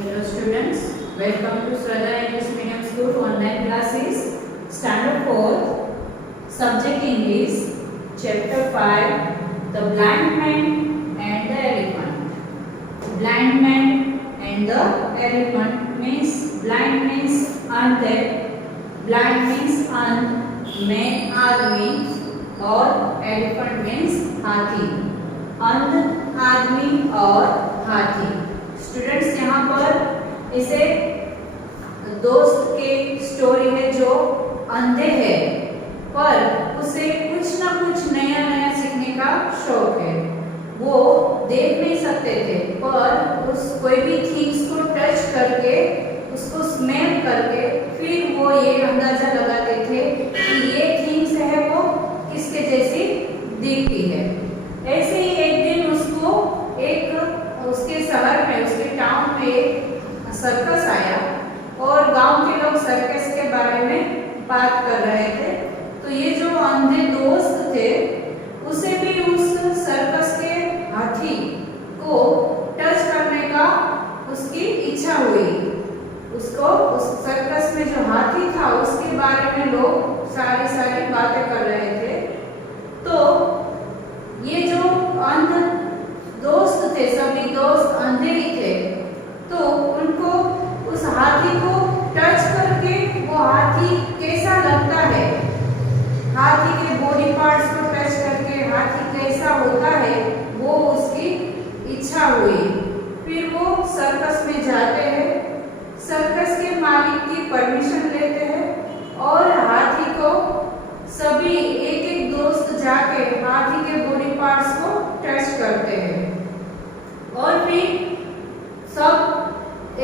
Hello students, welcome to Shraddha English Medium School online classes. Standard 4, Subject English, Chapter 5, The Blind Man and the Elephant. Blind Man and the Elephant means blind means अंधे, blind means अंध, man आदमी और elephant means हाथी. अंध आदमी और हाथी. Students यहाँ पर इसे दोस्त की स्टोरी है जो अंधे है पर उसे कुछ ना कुछ नया नया सीखने का शौक है. वो देख नहीं सकते थे पर उस कोई भी थिंग्स को टच करके उसको स्मेल करके फिर वो ये अंदाजा लगाते थे कि ये थिंग्स है वो किसके जैसी दिखती है. ऐसे ही एक दिन उसको उसके शहर में उसके टाउन में एक सर्कस आया और गांव के लोग सर्कस के बारे में बात कर रहे थे. तो ये जो अंधे दोस्त थे उसे भी उस सर्कस के हाथी को टच करने का उसकी इच्छा हुई. उसको उस सर्कस में जो हाथी था उसके बारे में लोग सारी बातें कर रहे थे. तो ये जो अंध दोस्त थे, सभी दोस्त अंधे ही थे, तो उनको उस हाथी को टच करके वो हाथी कैसा लगता है, हाथी के बॉडी पार्ट्स को टच करके हाथी कैसा होता है वो उसकी इच्छा हुई. फिर वो सर्कस में जाते हैं, सर्कस के मालिक की परमिशन लेते हैं और हाथी को सभी एक दोस्त जाके हाथी के बॉडी पार्ट्स को टच करते हैं और फिर सब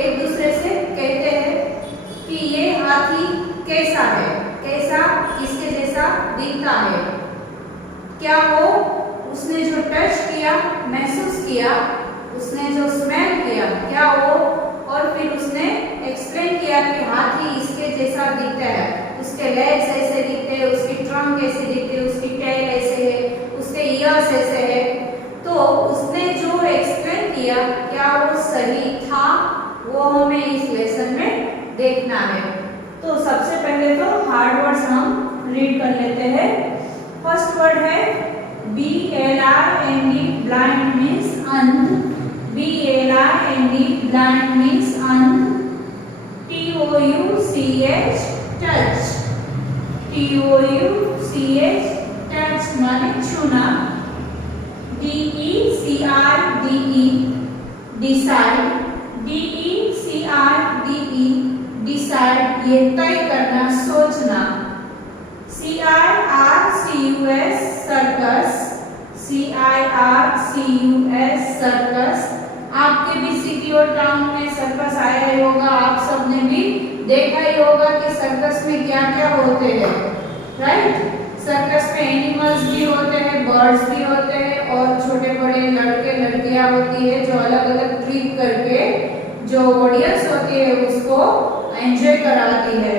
एक दूसरे से कहते हैं कि ये हाथी कैसा है, कैसा किसके जैसा दिखता है, क्या वो उसने जो टच किया महसूस किया, उसने जो स्मेल किया क्या वो, और फिर उसने एक्सप्लेन किया कि हाथी इसके जैसा दिखता है, उसके लेग्स ऐसे दिखते हैं, उसकी ट्रंक ऐसे दिखते हैं, उसकी टेल ऐसे है, उसके ईयर्स ऐसे है. तो उसने जो एक्सप्लेन किया क्या वो सही था वो हमें इस लेसन में देखना है. तो सबसे पहले तो हार्ड वर्ड्स हम रीड कर लेते हैं. फर्स्ट वर्ड है BLIND, ब्लाइंड मीन्स अंध. BLIND, ब्लाइंड मीन्स अंध. TOUCH, touch. TOUCH, टच माने छूना. DECRDE, decide. DECRDE, डिसाइड ये तय करना, सोचना. CIRCUS, circus. CIRCUS, circus. आपके भी सिटी और टाउन में सर्कस आया ही होगा, आप सबने भी देखा ही होगा कि सर्कस में क्या क्या होते हैं, राइट. सर्कस में एनिमल्स भी होते हैं, बर्ड्स भी होते हैं और छोटे बड़े लड़के लड़कियां होती है जो अलग अलग ट्रीट करके जो ऑडियंस होती है उसको एंजॉय कराती है.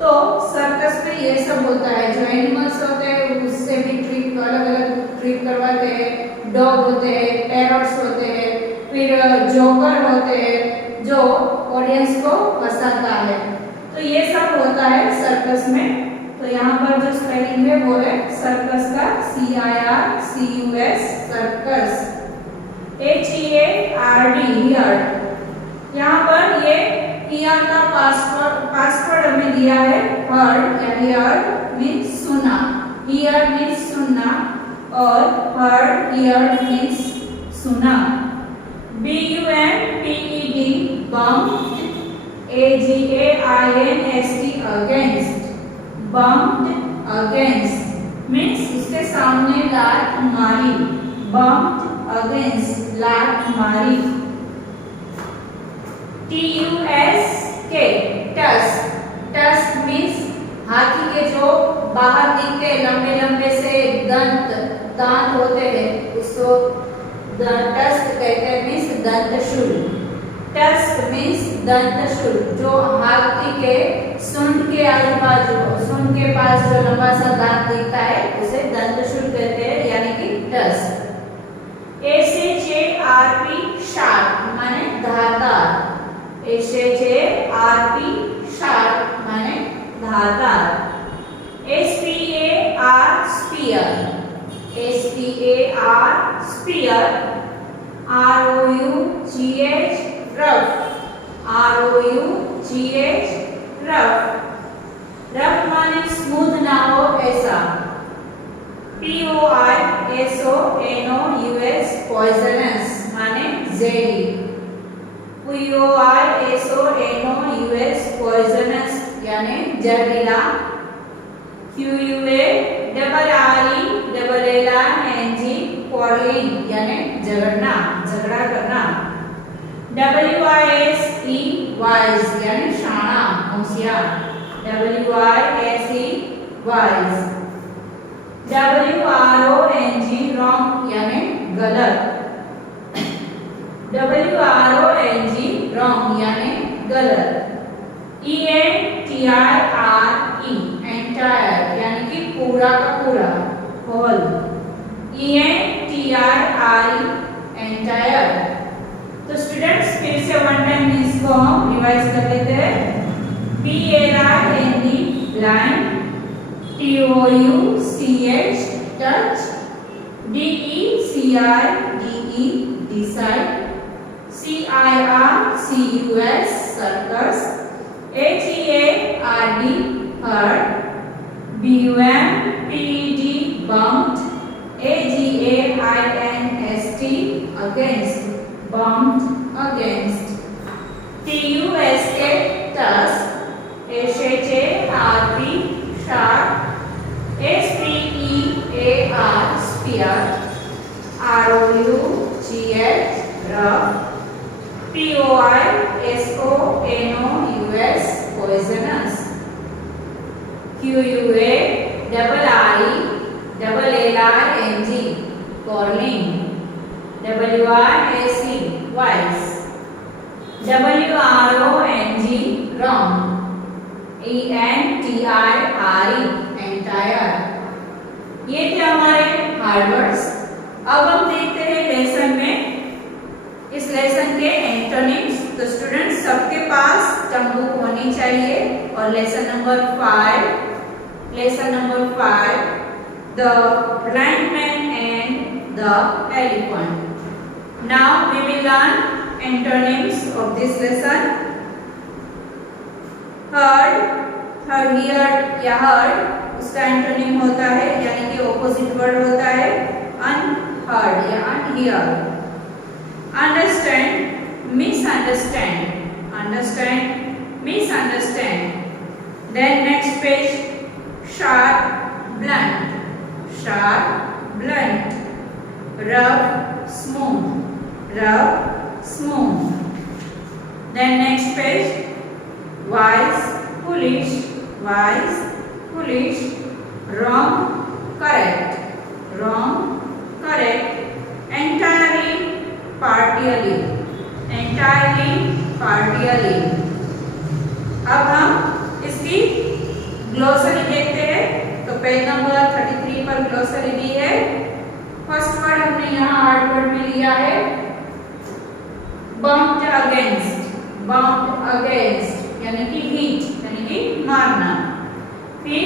तो सर्कस में ये सब होता है. जो एनिमल्स होते हैं उससे भी ट्रीट अलग अलग ट्रीट करवाते हैं. डॉग होते हैं, पैरट्स होते हैं, फिर जोकर होते हैं जो ऑडियंस को हंसाता है. तो ये सब होता है सर्कस में. तो यहाँ पर जो स्पेलिंग है वो है सर्कस का CIRCUS, सर्कस. HEARD, heard. यहाँ पर ये हियर का पासवर्ड हमें दिया है हर्ड. हियर्ड मीन्स सुना, हियर मीन्स सुनना और हर्ड हियर्ड मीन्स सुना. BUMPED, bumped. AGAINST, against. Bumped, against means उसके सामने लात मारी. Bumped against, लात मारी. TUSK, tusk. Tusk means हाथी के जो बाहर दिखते लंबे लंबे से दांत होते हैं उसको टस्क कहते हैं. मीन्स दंतशूल. टस्क मीन्स दंतशूल. जो हाथी के सूंड के आजू बाजू सूंड के पास जो लंबा सा दांत दिखता है उसे दंतशूल कहते हैं, यानी कि टस्क. SHARP, शार्प माने धारदार. GH rough, ROUGH rough, rough माने स्मूथ ना हो ऐसा। POISONOUS पॉइजनस माने जहरी। POISONOUS पॉइजनस यानी जहरीला। QUARRELLING quarreling यानी झगड़ना, झगड़ा करना। WISE wise यानी शाना, होशियार। WISE wise। WRONG wrong यानी गलत। WRONG wrong यानी गलत। ENTIRE entire यानी कि पूरा का पूरा, होल। ENTIRE entire। तो स्टूडेंट्स फिर से वन टाइम इसको हम रिवाइज कर लेते हैं। BLIND blind, TOUCH touch, DECIDE decide, CIRCUS circus, HEARD heard, BUMPED bumped, AGAINST against, bumped against, TUSK tusk, SHARP sharp, SPEAR spear, ROUGH rough, POISONOUS poisonous, QUARRELLING quarreling, WISE wise, WRONG wrong, ENTIRE entire। ये थे हमारे hard words. अब हम देखते हैं lesson में इस lesson के एंटोनिम्स। तो स्टूडेंट्स सबके पास टर्म बुक होनी चाहिए। और lesson number 5 the blind man and the elephant. Now we will learn antonyms of this lesson. Heard, heard या हर्ड उसका एंटोनिम होता है यानी कि ऑपोजिट वर्ड होता है अनहर्ड या unheard. Understand, misunderstand, understand, misunderstand. Then next page, sharp, blunt, sharp, blunt. Rough, smooth, rough, smooth. Then next page, wise, foolish, wise, foolish, wrong, correct, wrong, correct, entirely, partially, entirely, partially। अब हम इसकी glossary देखते हैं। तो page number 33 पर glossary दी है। First word हमने यहाँ हार्ड वर्ड में लिया है bumped against, bumped against यानी कि हिट यानी कि मारना। फिर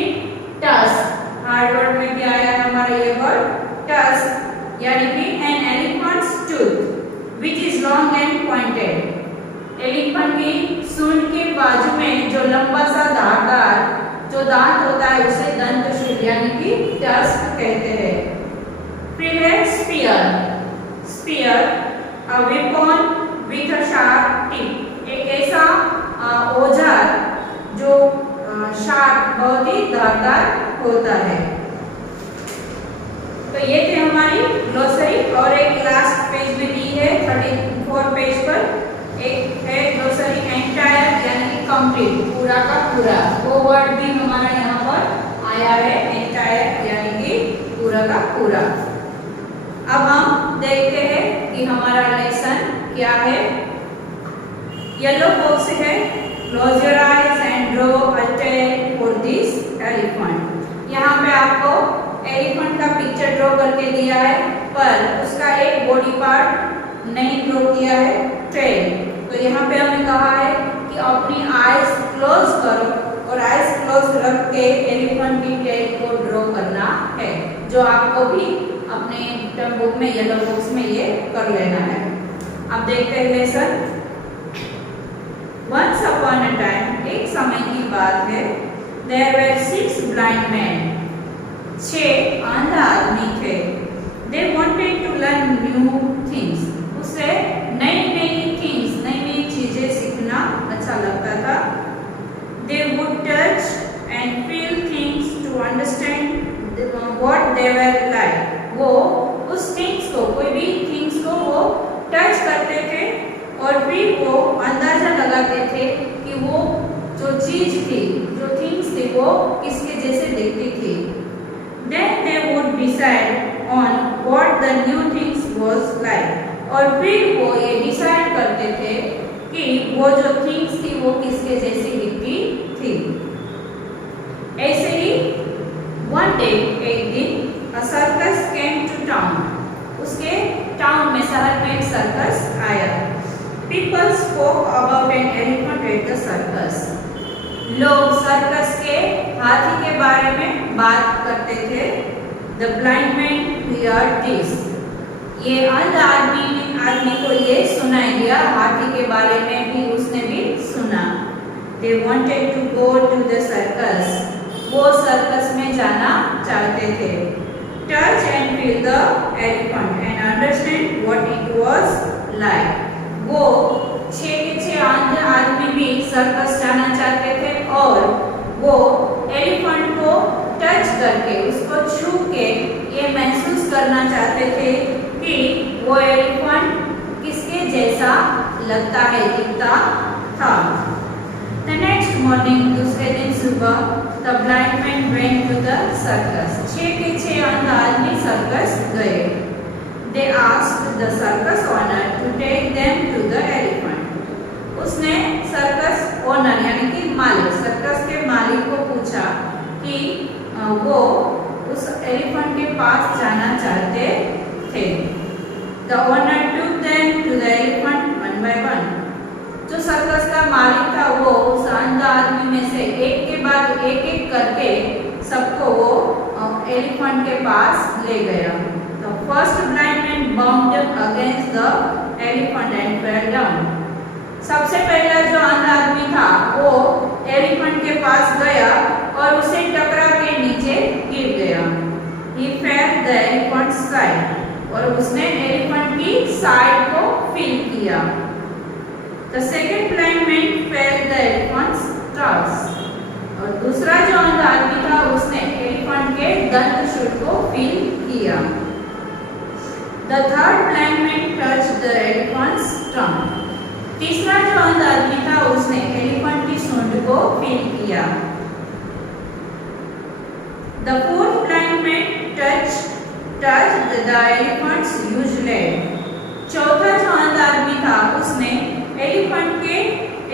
टस्क, हार्ड वर्ड में क्या आया हमारा ये वर्ड टस्क यानी कि an elephant's tooth which is long and pointed. Elephant की सूंड के बाजू में जो लंबा सा धारदार जो दांत होता है उसे दंतशूल यानी कि टस्क कहते हैं। फिर है spear, spear a weapon with a sharp tip, एक ऐसा औजार जो शार्प बहुत ही धारदार होता है। तो ये थे हमारी ग्लोसरी। और एक लास्ट पेज में दी है 34 पेज पर एक है ग्लोसरी एंटायर यानी कि कंप्लीट, पूरा का पूरा। वो वर्ड भी हमारा यहाँ पर आया है एंटायर यानी कि पूरा का पूरा। अब हम देखते हैं कि हमारा लेसन क्या है। येलो बॉक्स है close your eyes and draw a tail for this elephant. यहाँ पे आपको एलिफेंट का पिक्चर ड्रॉ करके दिया है पर उसका एक बॉडी पार्ट नहीं ड्रॉ किया है, टेल। तो यहाँ पे हमें कहा है कि अपनी आईज क्लोज करो और आईज क्लोज रख के एलिफेंट की टेल को ड्रॉ करना है, जो आपको भी अपने टर्म बुक में येलो बॉक्स में ये कर लेना है। अब अब देखते हैं lesson. Once upon a time, एक समय की बात है, there were 6 blind men, 6 अंधा आदमी थे। They wanted to learn new things, उसे नई नई things, नई नई चीजें सीखना अच्छा लगता था। They would touch and feel things to understand what they were like. वो उस things को, कोई भी things को वो टच करते थे और फिर वो अंदाजा लगाते थे कि वो जो चीज थी, जो things थी, वो किसके जैसे दिखती थी। Then they would decide on what the new things was like. और फिर वो ये डिसाइड करते थे कि वो जो things थी वो किसके जैसी दिखती थी। ऐसे ही one day, एक दिन a circus came to town. उसके टाउन में, शहर में एक सर्कस आया। People spoke about an elephant at the circus. लोग सर्कस के हाथी के बारे में बात करते थे। The blind man heard this. ये अंधा आदमी को ये सुनाई दिया, हाथी के बारे में भी उसने भी सुना। They wanted to go to the circus. वो सर्कस में जाना चाहते थे। Touch and feel the elephant and understand what it was like. वो 6 के 6 अंधे आदमी भी सर्कस जाना चाहते थे और वो एलिफेंट को टच करके, उसको छू के ये महसूस करना चाहते थे कि वो एलिफेंट किसके जैसा लगता है, दिखता था। The next morning, दूसरे दिन सुबह, the blind man went to the circus. 6 के 6 अंधा आदमी सर्कस गए। They asked the circus owner to take them to the elephant. उसने सर्कस ओनर यानी कि मालिक, सर्कस के मालिक को पूछा कि वो उस एलिफेंट के पास जाना चाहते थे। The owner took them to the elephant one by one. जो सर्कस का मालिक था वो उस अंधा आदमी में से एक के बाद एक करके सबको वो एलिफेंट के पास ले गया। The first blind man bumped against the elephant and fell down. सबसे पहला जो अंधा आदमी था वो एलिफेंट के पास गया और उसे टकरा के नीचे गिर गया। He felt the elephant's side और उसने एलिफेंट की साइड को फील किया। The second blind man felt the elephant's tusk. और दूसरा जो अंधा आदमी था उसने एलिफेंट के दंतशूल को फील किया। The third blind man touched the elephant's trunk. तीसरा जो अंधा आदमी था उसने एलिफेंट की सूंड को फील किया। The fourth blind man touched the elephant's huge leg. चौथा जो अंधा आदमी था उसने एलिफेंट के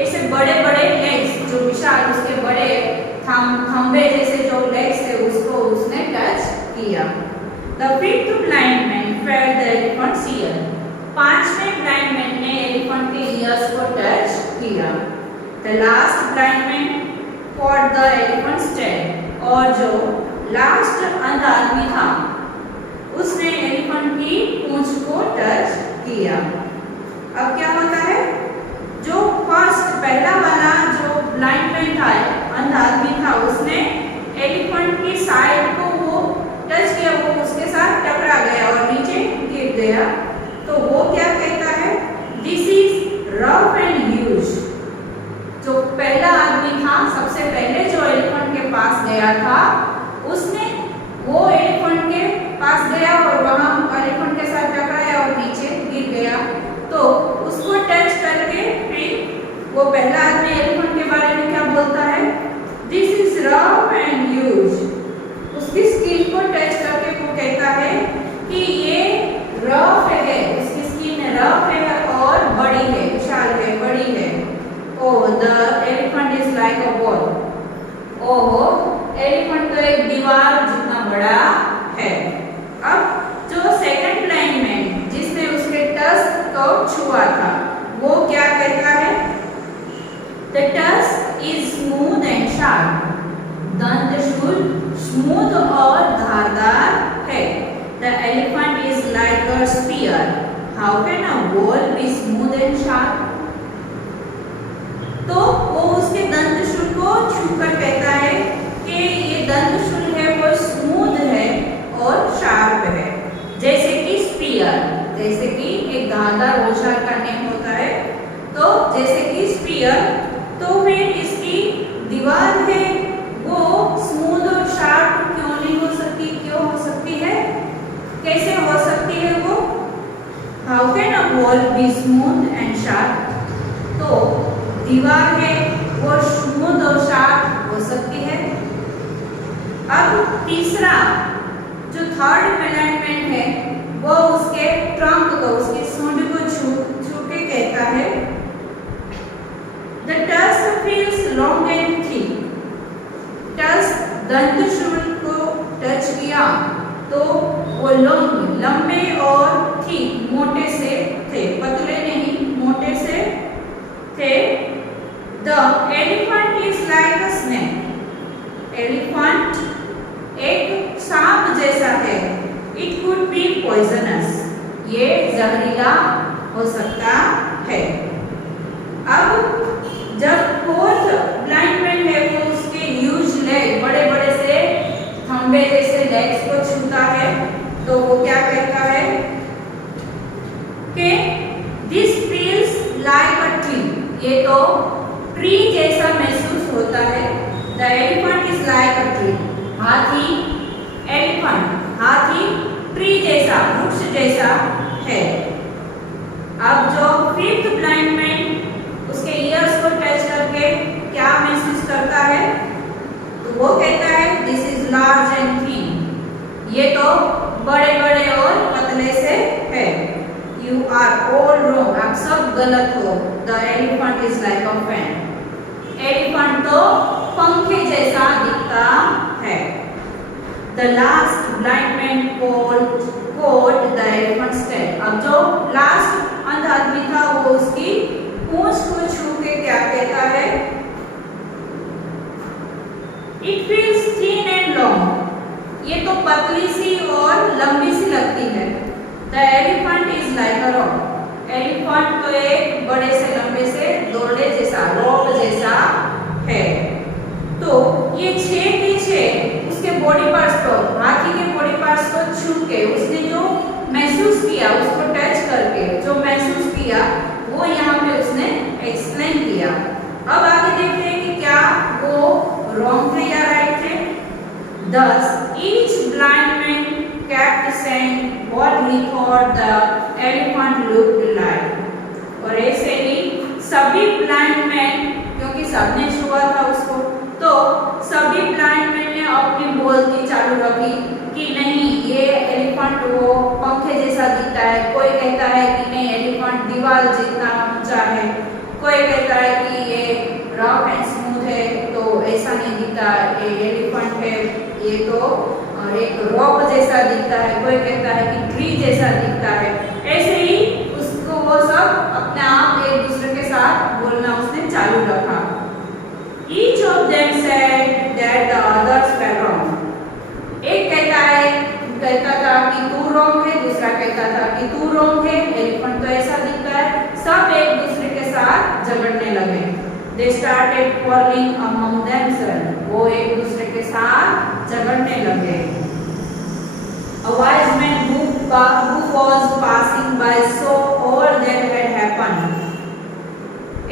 ऐसे बड़े बड़े लेग्स, जो विशाल उसके बड़े खंभे जैसे जो लेग्स थे उसको उसने टच किया। The fifth blind man felt the elephant's ear. पांचवें ब्लाइंड मैन ने एलिफेंट के ईयर्स को टच किया। The last blind man caught the elephant's tail. और जो लास्ट अंधा आदमी था उसने एलिफेंट की पूंछ को टच किया। अब क्या होता है, जो फर्स्ट पहला वाला जो ब्लाइंड मैन था, अंधा आदमी था, उसने एलिफेंट की साइड को वो टच किया, वो उसके साथ टकरा गया और नीचे गिर गया। तो वो क्या कहता है, this is rough and huge. जो पहला आदमी था, सबसे पहले जो एलिफेंट के पास गया था, उसने वो एलिफेंट के पास गया और वहां एलिफेंट के साथ टकराया और नीचे गिर गया। तो उसको टच करके फिर वो पहला आदमी एलिफेंट के बारे में क्या बोलता है, this is rough and huge. उसकी स्किन को टच करके वो कहता है कि ये रफ है, उसकी स्किन रफ है और बड़ी है, विशाल है, बड़ी है। Oh, the elephant is like a wall. ओहो, एलिफेंट तो एक दीवार जितना बड़ा है। अब जो सेकंड ब्लाइंड मैन जिसने उसके टस्क को छुआ था, वो क्या कहता है, the tusk is smooth and sharp. दंतशूल स्मूथ और धारदार है। The elephant is like a spear. How can a wall be smooth and sharp? तो वो उसके दंतशूल को छूकर कहता है कि ये दंतशूल है वो स्मूथ है और शार्प है, जैसे कि स्पीयर, जैसे कि एक धागा रोशर का नेम होता है, तो जैसे कि स्पीयर। तो फिर इसकी दीवार है वो स्मूथ और शार्प क्यों नहीं हो सकती? क्यों हो सकती है? कैसे हो सकती है वो? How can a wall be smooth and sharp? तो दीवार है वो स्मूथ और शार्प हो सकती है। अब तीसरा जो थर्ड अलाइनमेंट है वो उसके ट्रंक को, उसकी सूंड को छू के कहता है the tusk feels long and thick. Tusk दंतशूल को टच किया तो वो लंबे और थिक, मोटे से थे, पतले नहीं, मोटे से थे। The elephant is like a snake. Elephant एक सांप जैसा है। It could be poisonous. ये जहरीला हो सकता है। अब जब फोर्थ ब्लाइंड मैन है वो उसके ह्यूज लेग, बड़े बड़े से खंबे जैसे लेग्स को छूता है तो वो क्या कहता है कि this feels like a tree. ये तो ट्री जैसा महसूस होता है। The elephant is like a tree. हाथी, एलिफेंट हाथी ट्री जैसा, वृक्ष जैसा है। अब जो फिफ्थ ब्लाइंड मैन उसके ईयर्स को टच करके क्या महसूस करता है? तो वो कहता है this is large and thin. ये तो बड़े बड़े और पतले से है। You are all wrong. आप सब गलत हो। The elephant is like a fan. Elephant तो पंखे जैसा दिखता है। The last blind man caught the elephant's tail. अब जो लास्ट अंध आदमी था वो उसकी पूंछ को छू के क्या कहता है? It feels thin and long. ये तो पतली सी और लंबी सी लगती है। The elephant is like a rock. Elephant तो एक बड़े से लंबे से दौड़े जैसा, रॉक जैसा है। तो ये 6 के 6 उसके बॉडी पार्ट्स को, हाथी के बॉडी पार्ट्स को छू के उसने जो महसूस किया, उसको टच करके जो महसूस किया वो यहाँ पे उसने एक्सप्लेन किया। अब आगे देखते हैं कि क्या वो रॉन्ग थे या राइट थे। Thus, each blind man kept saying what he thought the elephant looked like. और ऐसे ही सभी ब्लाइंड मैन, क्योंकि सबने छुआ था उसको, तो सभी ब्लाइंड मैन ने अपनी बोलती चालू रखी कि नहीं ये एलिफेंट वो पंखे जैसा दिखता है। कोई कहता है कि नहीं एलिफेंट दीवार जितना ऊंचा है। कोई कहता है कि ये रफ एंड स्मूथ है तो ऐसा नहीं दिखता, ये एलिफेंट है ये तो एक रॉक जैसा दिखता है। कोई कहता है कि ट्री जैसा दिखता है। ऐसे ही उसको वो सब अपने आप एक दूसरे के साथ बोलना उसने चालू रखा। Each of them said that the others were wrong. एक कहता था कि तू रॉन्ग है, दूसरा कहता था कि तू रॉन्ग है, एलिफेंट तो ऐसा दिखता है। सब एक दूसरे के साथ झगड़ने लगे। They started quarreling among themselves. वो एक दूसरे के साथ झगड़ने लगे। A wise man who was passing by saw all that had happened.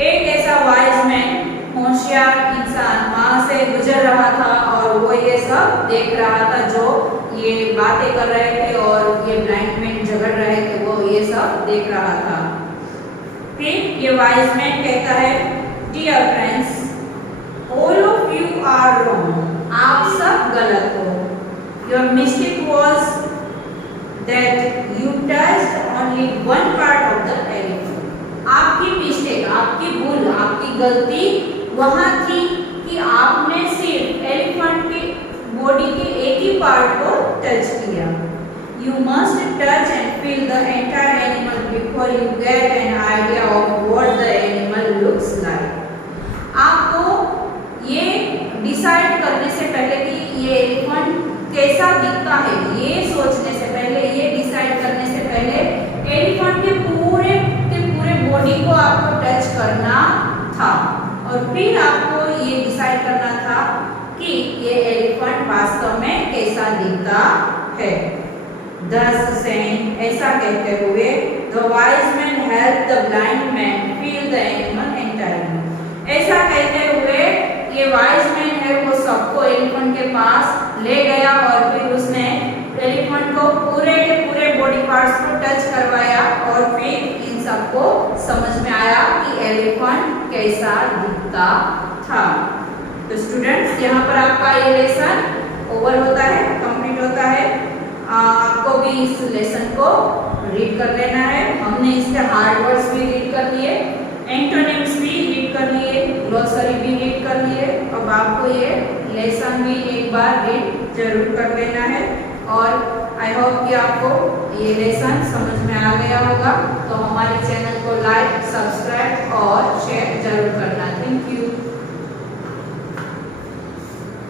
एक ऐसा वाइज मैन, होशियार इंसान वहां से गुजर रहा था और वो ये सब देख रहा था, जो ये बातें कर रहे थे और ये ब्लाइंड मैन झगड़ रहे थे, वो ये सब देख रहा था। फिर ये वाइज मैन कहता है dear friends, all of you are wrong. आप सब गलत हो। Your mistake was that you touched only one part of the elephant. आपकी मिस्टेक, आपकी भूल, आपकी गलती वहां थी कि आपने सिर्फ एलिफेंट के बॉडी के एक ही पार्ट को टच किया। You must touch and feel the entire animal before you get an idea of what the animal looks like. आपको ये डिसाइड करने से पहले कि ये एलिफेंट कैसा दिखता है, ये सोचने से पहले, ये डिसाइड करने से पहले एलिफेंट के करना था और फिर आपको ये डिसाइड करना था कि ये एलिफेंट वास्तव में कैसा दिखता है। Thus saying, ऐसा कहते हुए, the wise man helped the blind man feel the animal entirely. ऐसा कहते हुए ये वाइज मैन है वो सबको एलिफेंट के पास ले गया और फिर उसने एलिफेंट को पूरे के पूरे बॉडी पार्ट्स को टच करवाया और फिर इन सबको समझ में आया कि एलिफेंट कैसा दिखता था। तो स्टूडेंट्स यहाँ पर आपका ये लेसन ओवर होता है, कंप्लीट होता है। आपको भी इस लेसन को रीड कर लेना है। हमने इसके हार्ड वर्ड्स भी रीड कर लिए, एंटोनिम्स भी रीड कर लिए, ग्लोसरी भी रीड कर लिए। अब आपको ये लेसन भी एक बार रीड जरूर कर लेना है और आई होप कि आपको ये लेसन समझ में आ गया होगा। तो हमारे चैनल को लाइक, सब्सक्राइब